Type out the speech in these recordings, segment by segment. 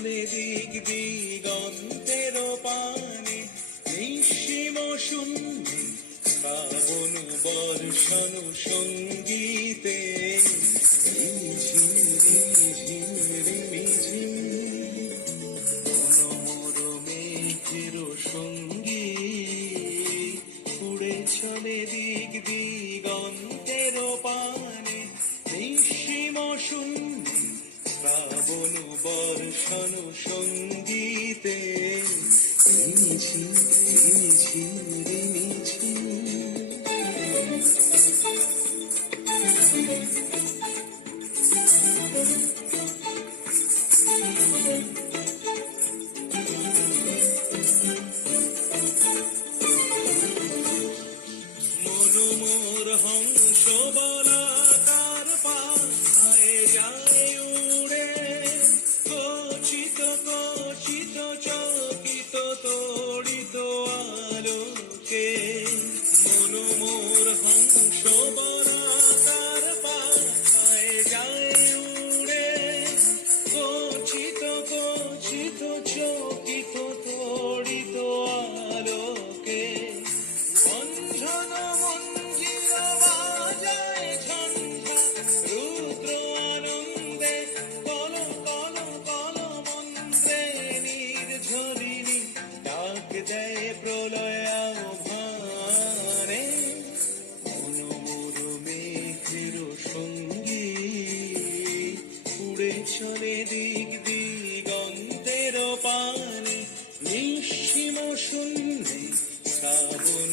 চলে দিক দিগন্তের পানে নিঃসীম শূন্যে পাবন বর্ষণ সঙ্গীতে চলে দিক দিগন্তের পানে নিঃসীম শূন্যে শ্রাবণ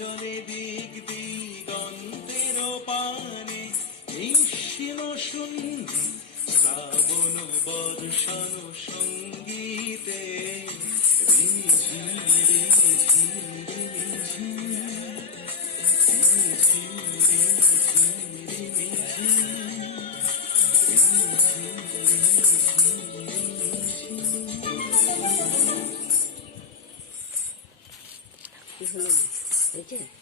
চলে দিক দিগন্তের পানে নিঃসীম শূন্য শ্রাবণ বর্ষণ সঙ্গীতে রিমিঝিম 그 렇.